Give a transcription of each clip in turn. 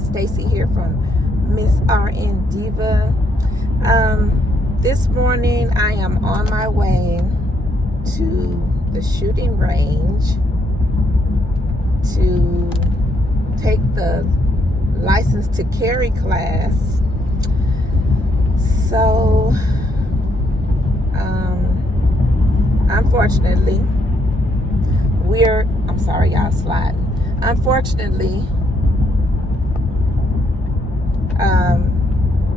Stacy here from Miss RN Diva. This morning I am on my way to the shooting range to take the license to carry class. So unfortunately I'm sorry y'all sliding. Unfortunately,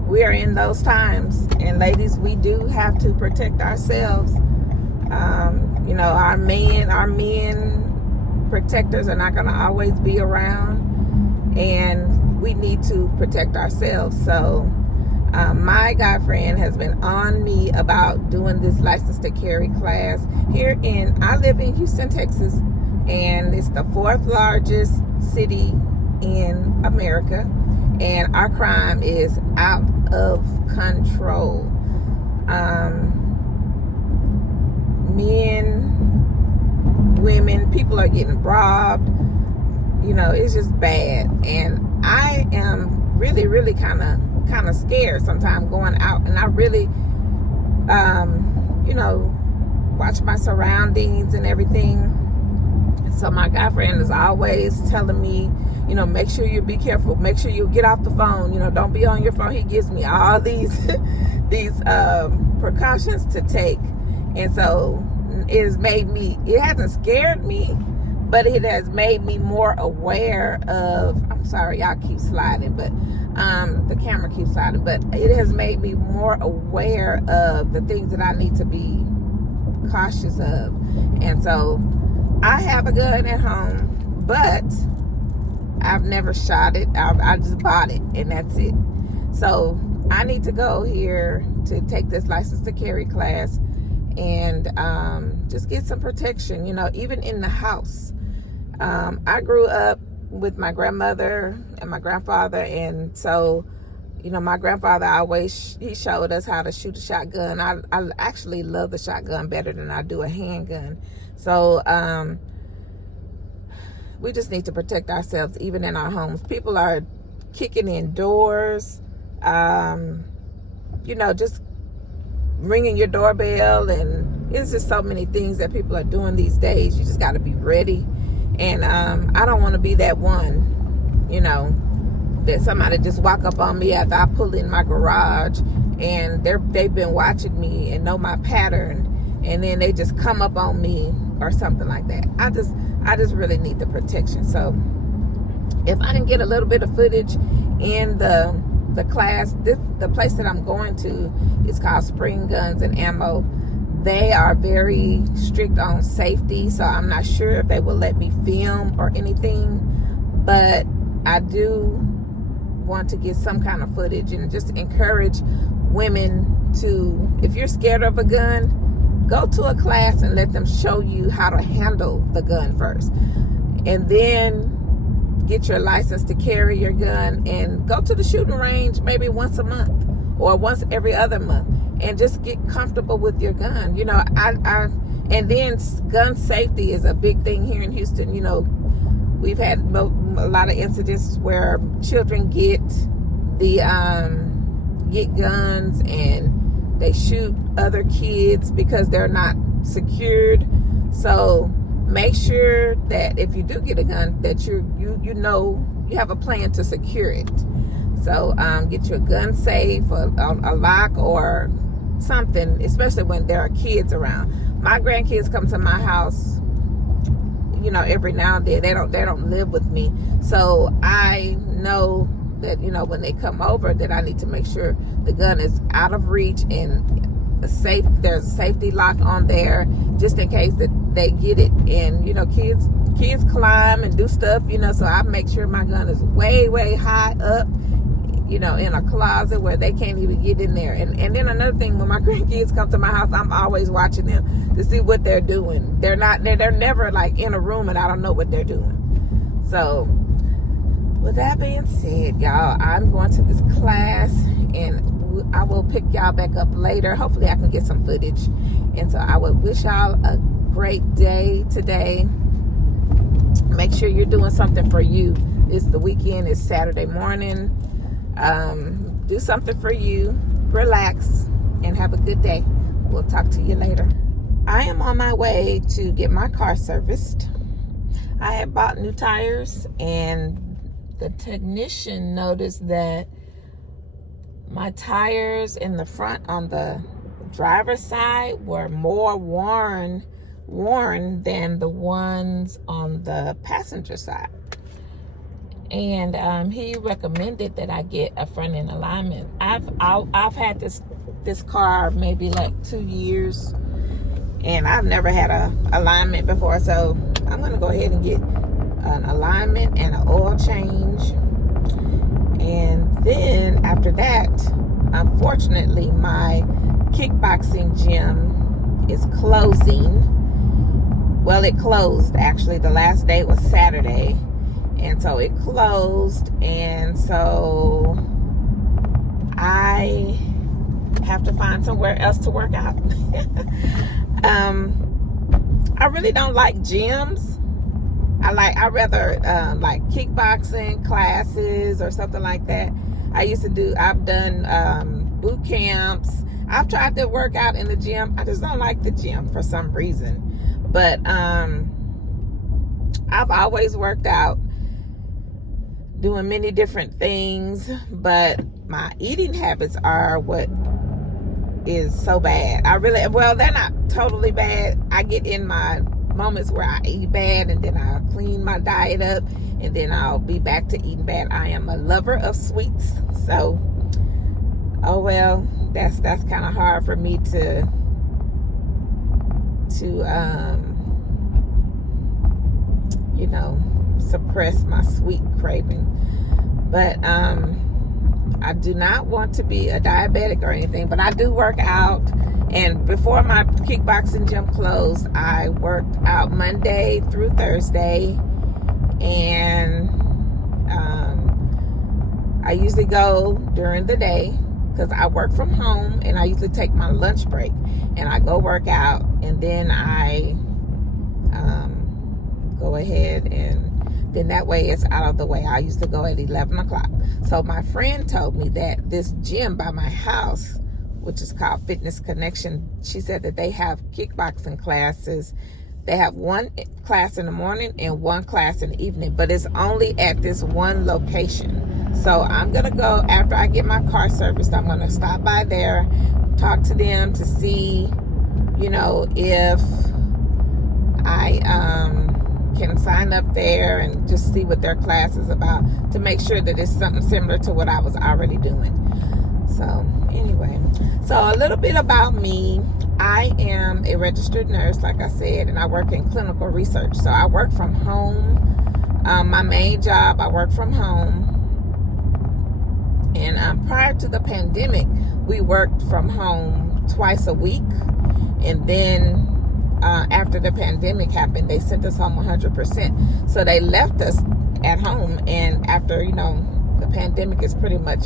we are in those times, and ladies, we do have to protect ourselves. Our men protectors are not going to always be around, and we need to protect ourselves. So my guy friend has been on me about doing this license to carry class I live in Houston, Texas, and it's the 4th largest city in America, and our crime is out of control. Men, women, people are getting robbed. It's just bad, and I am really kind of scared sometimes going out, and I really watch my surroundings and everything. So my guy friend is always telling me, make sure you be careful, make sure you get off the phone, don't be on your phone. He gives me all these precautions to take, and so it hasn't scared me, but it has made me more aware of, I'm sorry y'all keep sliding, but the camera keeps sliding, but it has made me more aware of the things that I need to be cautious of. And so I have a gun at home, but I've never shot it. I just bought it, and that's it. So I need to go here to take this license to carry class and just get some protection, even in the house. I grew up with my grandmother and my grandfather, and so my grandfather he showed us how to shoot a shotgun. I actually love the shotgun better than I do a handgun. So we just need to protect ourselves even in our homes. People are kicking in doors, just ringing your doorbell, and it's just so many things that people are doing these days. You just got to be ready. And I don't want to be that one, that somebody just walk up on me after I pull in my garage, and they've been watching me and know my pattern, and then they just come up on me or something like that. I just really need the protection. So if I can get a little bit of footage in the class, the place that I'm going to is called Spring Guns and Ammo. They are very strict on safety, so I'm not sure if they will let me film or anything, but I do want to get some kind of footage and just encourage women to, if you're scared of a gun, go to a class and let them show you how to handle the gun first, and then get your license to carry your gun and go to the shooting range maybe once a month or once every other month, and just get comfortable with your gun. And then gun safety is a big thing here in Houston. We've had a lot of incidents where children get guns and they shoot other kids because they're not secured. So make sure that if you do get a gun, that you have a plan to secure it. So get you a gun safe, a lock or something, especially when there are kids around. My grandkids come to my house, every now and then. They don't live with me, so I know that when they come over, that I need to make sure the gun is out of reach and there's a safety lock on there, just in case that they get it. And kids climb and do stuff, so I make sure my gun is way high up, in a closet where they can't even get in there. And then another thing, when my grandkids come to my house, I'm always watching them to see what they're doing. They're never like in a room and I don't know what they're doing. So with that being said, y'all, I'm going to this class, and I will pick y'all back up later. Hopefully I can get some footage. And so I would wish y'all a great day today. Make sure you're doing something for you. It's the weekend. It's Saturday morning. Do something for you. Relax and have a good day. We'll talk to you later. I am on my way to get my car serviced. I had bought new tires, and the technician noticed that my tires in the front on the driver's side were more worn than the ones on the passenger side. And he recommended that I get a front end alignment. I've had this car maybe like 2 years, and I've never had a alignment before, so I'm gonna go ahead and get an alignment and an oil change. And then after that, unfortunately, my kickboxing gym is closing. Well, it closed actually. The last day was Saturday, and so it closed, and so I have to find somewhere else to work out. I really don't like gyms. I rather like kickboxing classes or something like that. I've done boot camps. I've tried to work out in the gym. I just don't like the gym for some reason. But I've always worked out, doing many different things, but my eating habits are what is so bad. They're not totally bad. I get in my moments where I eat bad, and then I'll clean my diet up, and then I'll be back to eating bad. I am a lover of sweets, so oh well, that's kind of hard for me to suppress my sweet craving. But I do not want to be a diabetic or anything, but I do work out. And before my kickboxing gym closed, I worked out Monday through Thursday, and I usually go during the day because I work from home, and I usually take my lunch break and I go work out, and then I go ahead, and then that way it's out of the way. I used to go at 11 o'clock. So my friend told me that this gym by my house, which is called Fitness Connection, she said that they have kickboxing classes. They have one class in the morning and one class in the evening, but it's only at this one location. So I'm going to go, after I get my car serviced, I'm going to stop by there, talk to them to see, if I can sign up there and just see what their class is about, to make sure that it's something similar to what I was already doing. So anyway, so a little bit about me. I am a registered nurse, like I said, and I work in clinical research. So I work from home. My main job, I work from home. And prior to the pandemic, we worked from home twice a week. And then after the pandemic happened, they sent us home 100%. So they left us at home. And after, the pandemic is pretty much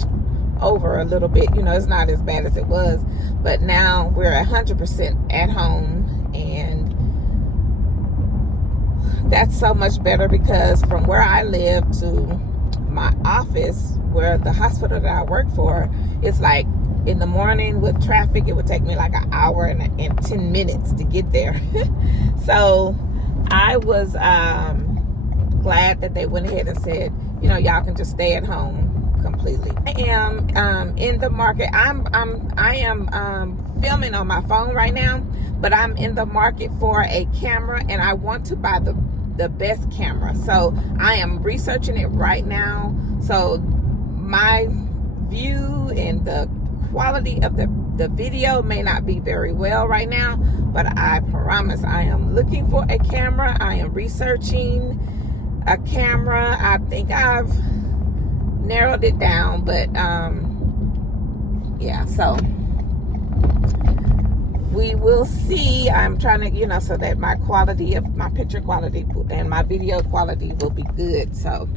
over a little bit, it's not as bad as it was, but now we're 100% at home, and that's so much better, because from where I live to my office, where the hospital that I work for, it's like in the morning with traffic, it would take me like an hour and 10 minutes to get there. So I was glad that they went ahead and said, y'all can just stay at home completely. I am in the market. I am filming on my phone right now, but I'm in the market for a camera, and I want to buy the best camera. So I am researching it right now. So my view and the quality of the video may not be very well right now, but I promise I am looking for a camera. I am researching a camera. I think I've narrowed it down, but yeah, so we will see. I'm trying to, so that my quality of my picture quality and my video quality will be good. So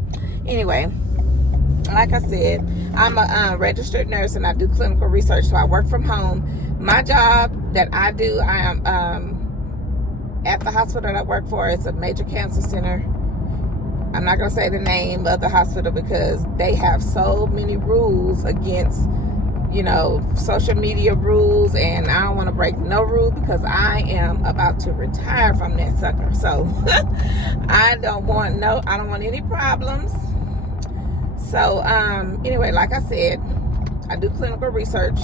anyway, like I said, I'm a registered nurse, and I do clinical research, so I work from home. My job that I do, I am at the hospital that I work for. It's a major cancer center, I'm not going to say the name of the hospital because they have so many rules against, social media rules, and I don't want to break no rule because I am about to retire from that sucker. So I don't want any problems. So anyway, like I said, I do clinical research,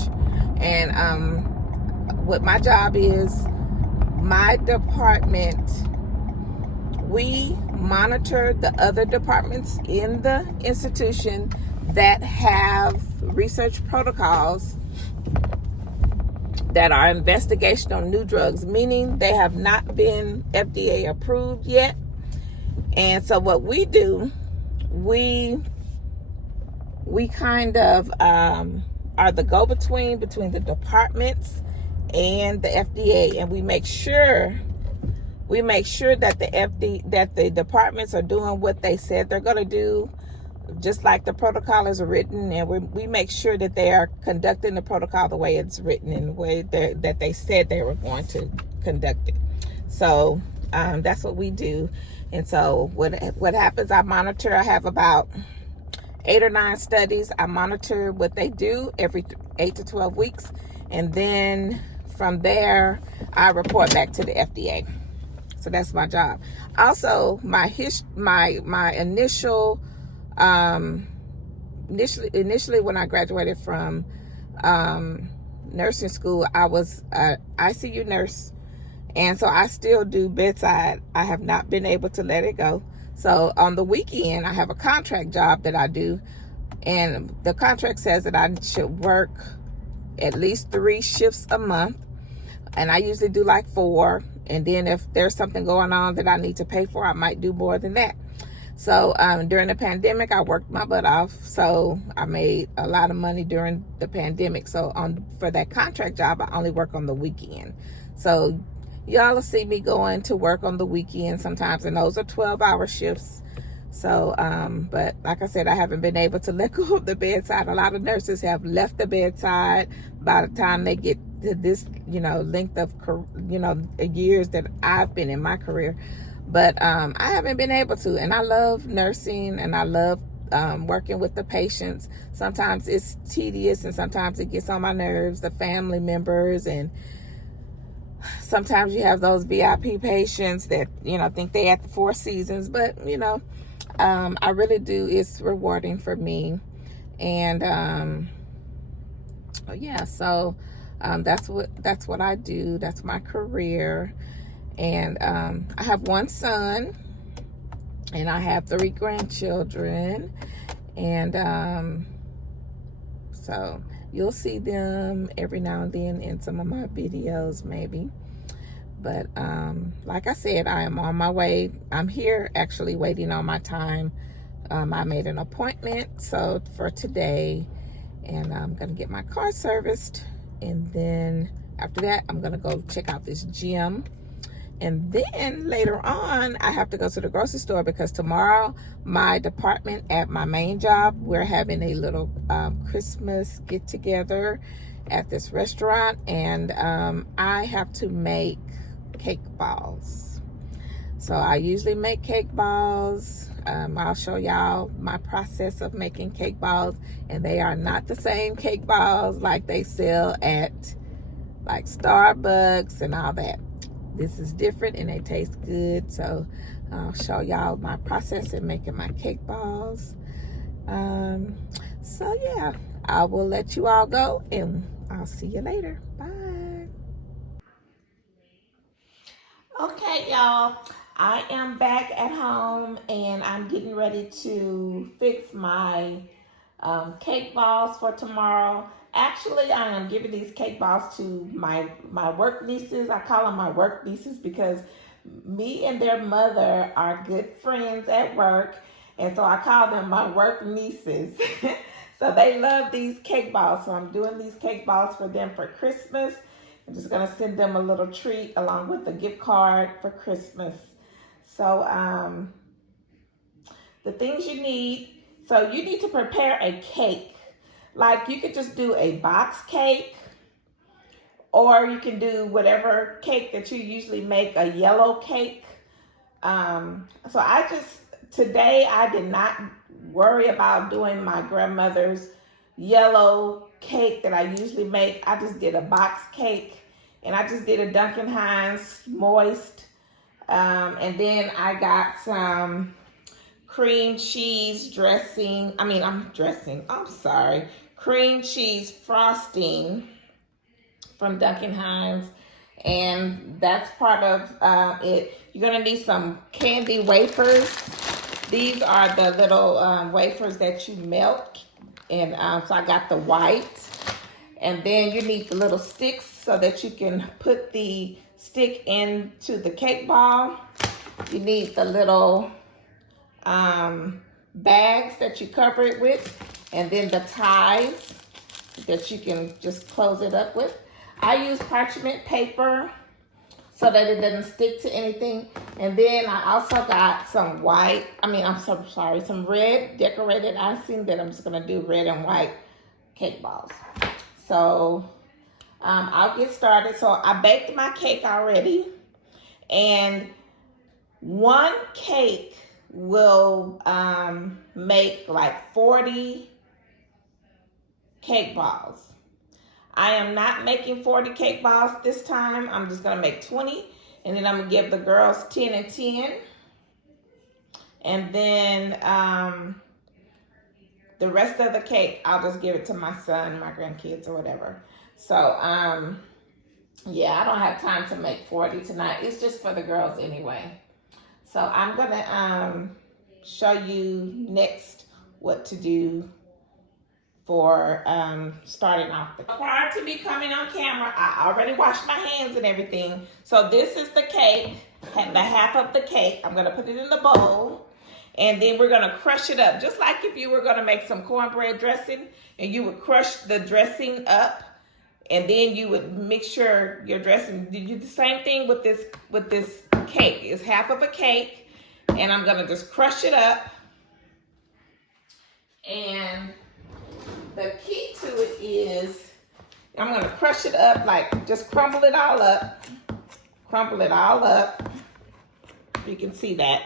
and what my job is, my department, we monitor the other departments in the institution that have research protocols that are investigational new drugs, meaning they have not been FDA approved yet. And so what we do, we kind of are the go-between between the departments and the FDA, and we make sure that the departments are doing what they said they're going to do, just like the protocol is written, and we make sure that they are conducting the protocol the way it's written and the way that they said they were going to conduct it. So that's what we do. And so what happens, I monitor. I have about 8 or 9 studies. I monitor what they do every 8 to 12 weeks, and then from there I report back to the FDA. So that's my job. Also, my initially when I graduated from nursing school, I was an ICU nurse, and so I still do bedside. I have not been able to let it go. So on the weekend, I have a contract job that I do, and the contract says that I should work at least 3 shifts a month, and I usually do like 4. And then if there's something going on that I need to pay for, I might do more than that. So during the pandemic, I worked my butt off. So I made a lot of money during the pandemic. So for that contract job, I only work on the weekend. So y'all will see me going to work on the weekend sometimes, and those are 12-hour shifts. So, but like I said, I haven't been able to let go of the bedside. A lot of nurses have left the bedside by the time they get to this, length of, years that I've been in my career. But I haven't been able to, and I love nursing, and I love working with the patients. Sometimes it's tedious, and sometimes it gets on my nerves, the family members, and sometimes you have those VIP patients that, think they at the Four Seasons, but, I really do. It's rewarding for me. And, yeah, so that's what I do. That's my career. And I have 1 son, and I have 3 grandchildren. And so you'll see them every now and then in some of my videos, maybe. But like I said, I am on my way. I'm here actually waiting on my time. I made an appointment for today, and I'm going to get my car serviced. And then after that, I'm going to go check out this gym. And then later on, I have to go to the grocery store because tomorrow, my department at my main job, we're having a little Christmas get-together at this restaurant. And I have to make cake balls. So I usually make cake balls. I'll show y'all my process of making cake balls, and they are not the same cake balls like they sell at like Starbucks and all that. This is different, and they taste good. So I'll show y'all my process in making my cake balls. So yeah, I will let you all go, and I'll see you later. Bye. Okay, y'all, I am back at home, and I'm getting ready to fix my cake balls for tomorrow. Actually, I am giving these cake balls to my work nieces. I call them my work nieces because me and their mother are good friends at work, and so I call them my work nieces. So they love these cake balls, so I'm doing these cake balls for them for Christmas. I'm just going to send them a little treat along with a gift card for Christmas. So the things you need. So you need to prepare a cake. Like you could just do a box cake, or you can do whatever cake that you usually make, a yellow cake. So I just today I did not worry about doing my grandmother's yellow cake that I usually make. I just did a box cake, and I just did a Duncan Hines moist. And then I got some cream cheese dressing. Cream cheese frosting from Duncan Hines. And that's part of it. You're gonna need some candy wafers. These are the little wafers that you melt. And so I got the white. And then you need the little sticks so that you can put the stick into the cake ball. You need the little bags that you cover it with, and then the ties that you can just close it up with. I use parchment paper so that it doesn't stick to anything. And then I also got some some red decorated icing that I'm just gonna do red and white cake balls. So I'll get started. So I baked my cake already, and one cake will make like 40 cake balls. I am not making 40 cake balls this time. I'm just gonna make 20, and then I'm gonna give the girls 10 and 10. And then the rest of the cake, I'll just give it to my son, my grandkids, or whatever. So, yeah, I don't have time to make 40 tonight. It's just for the girls anyway. So I'm gonna show you next what to do for starting off. Prior to me coming on camera, I already washed my hands and everything. So this is the cake, the half of the cake. I'm gonna put it in the bowl, and then we're gonna crush it up. Just like if you were gonna make some cornbread dressing, and you would crush the dressing up, and then you would mix sure your dressing. You do the same thing with this cake. It's half of a cake, and I'm gonna just crush it up. And the key to it is I'm gonna crush it up, like just crumble it all up. Crumble it all up. You can see that.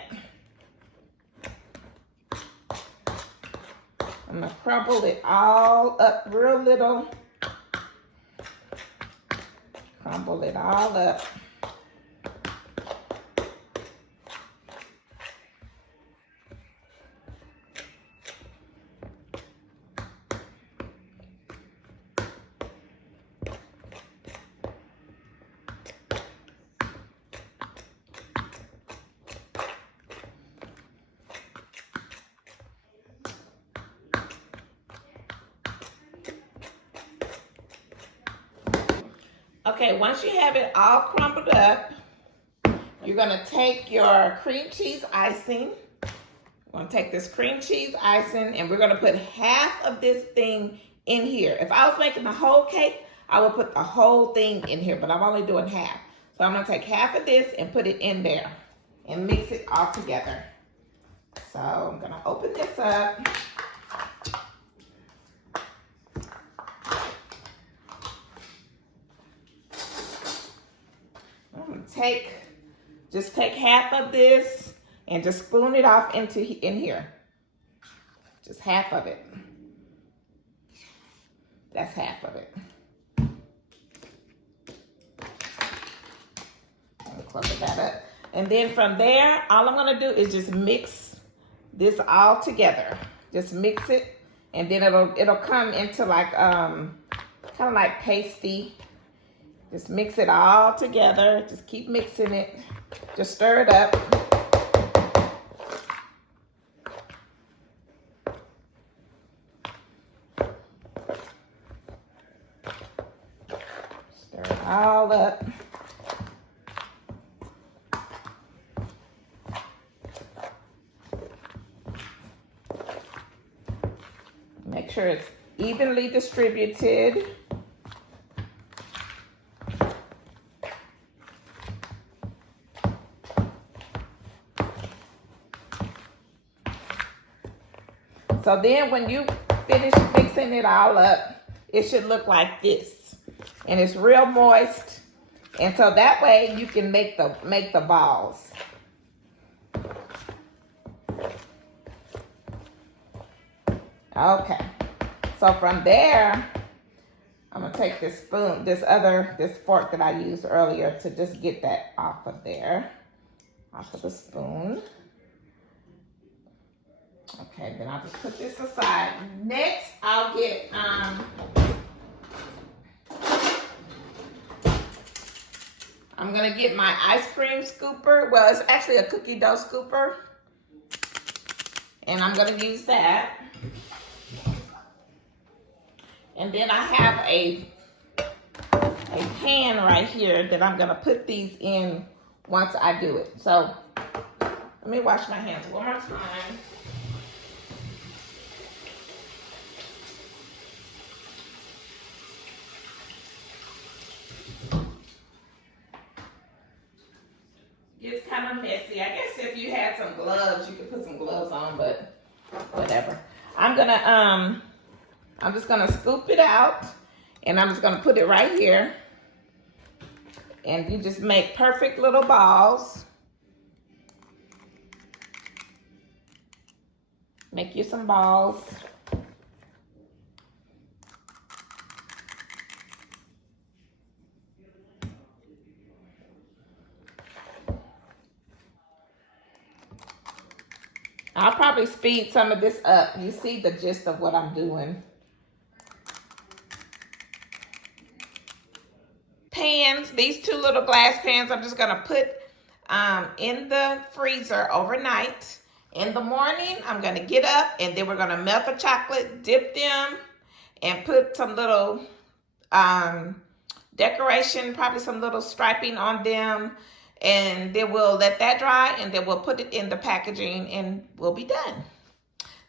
I'm gonna crumble it all up real little. Crumble it all up. Okay, once you have it all crumbled up, you're gonna take your cream cheese icing. We're gonna take this cream cheese icing, and we're gonna put half of this thing in here. If I was making the whole cake, I would put the whole thing in here, but I'm only doing half. So I'm gonna take half of this and put it in there and mix it all together. So I'm gonna open this up. Just take half of this and just spoon it off in here. Just half of it. That's half of it. I'll cover that up. And then from there, all I'm gonna do is just mix this all together. Just mix it, and then it'll come into like kind of like pasty. Just mix it all together. Just keep mixing it. Just stir it up. Stir it all up. Make sure it's evenly distributed. So then when you finish mixing it all up, it should look like this. And it's real moist. And so that way you can make the balls. Okay. So from there, I'm gonna take this spoon, this fork that I used earlier to just get that off of there, off of the spoon. Okay, then I'll just put this aside. Next, I'll get, I'm gonna get my ice cream scooper. Well, it's actually a cookie dough scooper. And I'm gonna use that. And then I have a pan right here that I'm gonna put these in once I do it. So let me wash my hands one more time. It's kind of messy. I guess if you had some gloves, you could put some gloves on, but whatever. I'm just gonna scoop it out, and I'm just gonna put it right here. And you just make perfect little balls. Make you some balls. I'll probably speed some of this up. You see the gist of what I'm doing. Pans, these two little glass pans, I'm just gonna put in the freezer overnight. In the morning, I'm gonna get up and then we're gonna melt the chocolate, dip them, and put some little decoration, probably some little striping on them. And then we'll let that dry, and then we'll put it in the packaging, and we'll be done.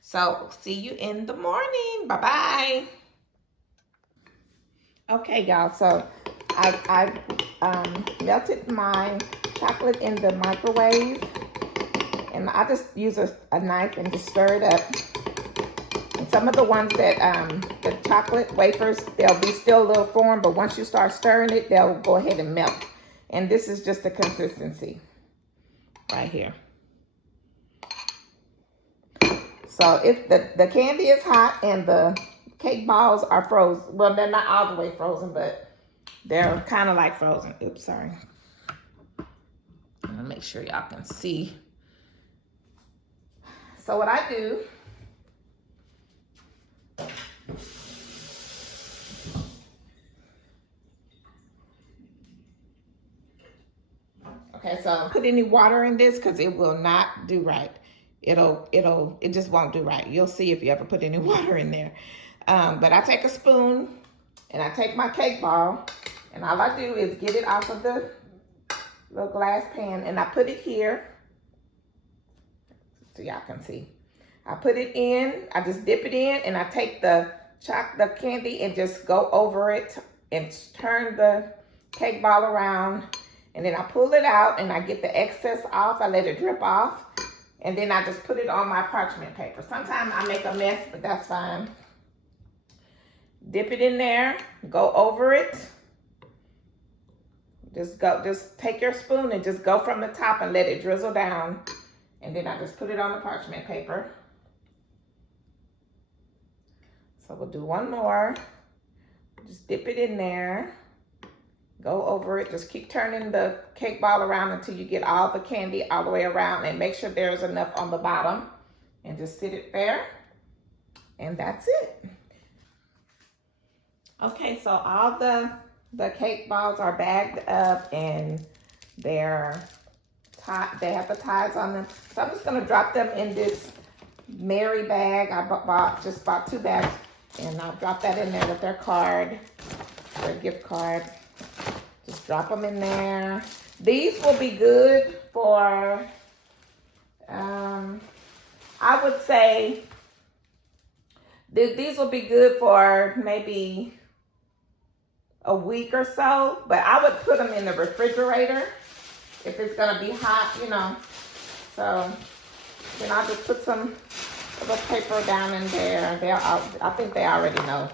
So see you in the morning. Bye-bye. Okay, y'all, so I melted my chocolate in the microwave, and I just use a knife and just stir it up. And some of the ones that, the chocolate wafers, they'll be still a little firm, but once you start stirring it, they'll go ahead and melt. And this is just the consistency right here. So if the candy is hot and the cake balls are frozen, well, they're not all the way frozen, but they're kind of like frozen. Oops, sorry. I'm gonna make sure y'all can see. So what I do, okay, so don't put any water in this because it will not do right. It just won't do right. You'll see if you ever put any water in there. But I take a spoon and I take my cake ball, and all I do is get it off of the little glass pan, and I put it here so y'all can see. I put it in, I just dip it in, and I take the candy and just go over it and turn the cake ball around. And then I pull it out and I get the excess off. I let it drip off. And then I just put it on my parchment paper. Sometimes I make a mess, but that's fine. Dip it in there, go over it. Just take your spoon and just go from the top and let it drizzle down. And then I just put it on the parchment paper. So we'll do one more. Just dip it in there. Go over it. Just keep turning the cake ball around until you get all the candy all the way around, and make sure there's enough on the bottom, and just sit it there. And that's it. Okay, so all the cake balls are bagged up and they have the ties on them. So I'm just gonna drop them in this Mary bag. I just bought 2 bags, and I'll drop that in there with their card, their gift card. Just drop them in there. These will be good for, I would say, these will be good for maybe a week or so, but I would put them in the refrigerator if it's gonna be hot, you know. So then I'll just put some little paper down in there. I think they already know.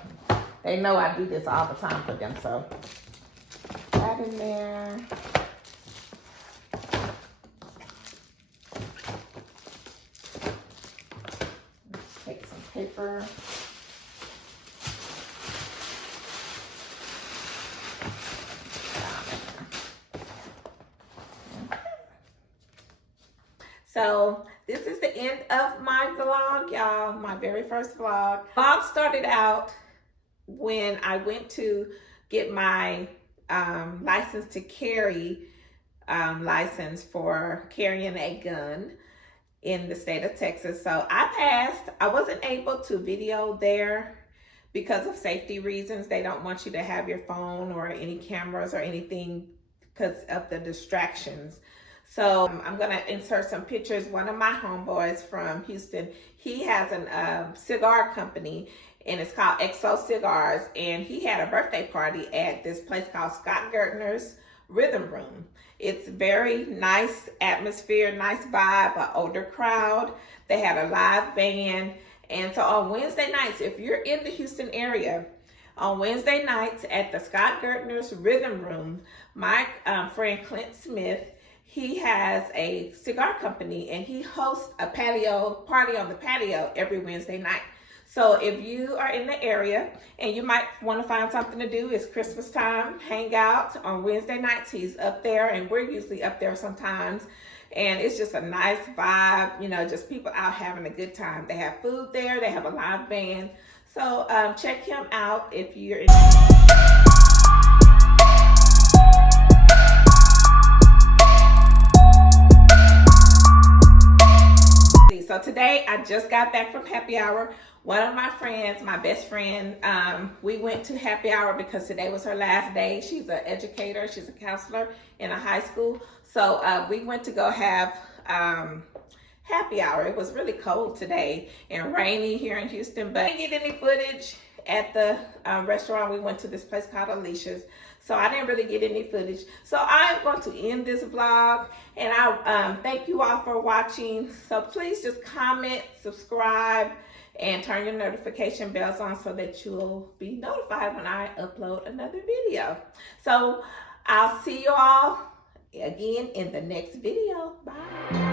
They know I do this all the time for them, so that in there. Let's take some paper. So this is the end of my vlog, y'all. My very first vlog. Vlog started out when I went to get my license to carry license for carrying a gun in the state of Texas. So I passed. I wasn't able to video there because of safety reasons. They don't want you to have your phone or any cameras or anything because of the distractions. So I'm gonna insert some pictures. One of my homeboys from Houston, he has a cigar company and it's called XO Cigars, and he had a birthday party at this place called Scott Gertner's Rhythm Room. It's very nice atmosphere, nice vibe, an older crowd. They had a live band. And so on Wednesday nights, if you're in the Houston area, on Wednesday nights at the Scott Gertner's Rhythm Room, my friend Clint Smith, he has a cigar company and he hosts a patio party on the patio every Wednesday night. So if you are in the area and you might want to find something to do, it's Christmas time, hang out on Wednesday nights. He's up there and we're usually up there sometimes. And it's just a nice vibe, you know, just people out having a good time. They have food there, they have a live band. So check him out if you're in. So today I just got back from happy hour. One of my friends, my best friend, we went to happy hour because today was her last day. She's an educator, she's a counselor in a high school. So we went to go have happy hour. It was really cold today and rainy here in Houston, but I didn't get any footage at the restaurant. We went to this place called Alicia's. So I didn't really get any footage. So I'm going to end this vlog, and I thank you all for watching. So please just comment, subscribe, and turn your notification bells on so that you'll be notified when I upload another video. So I'll see you all again in the next video. Bye.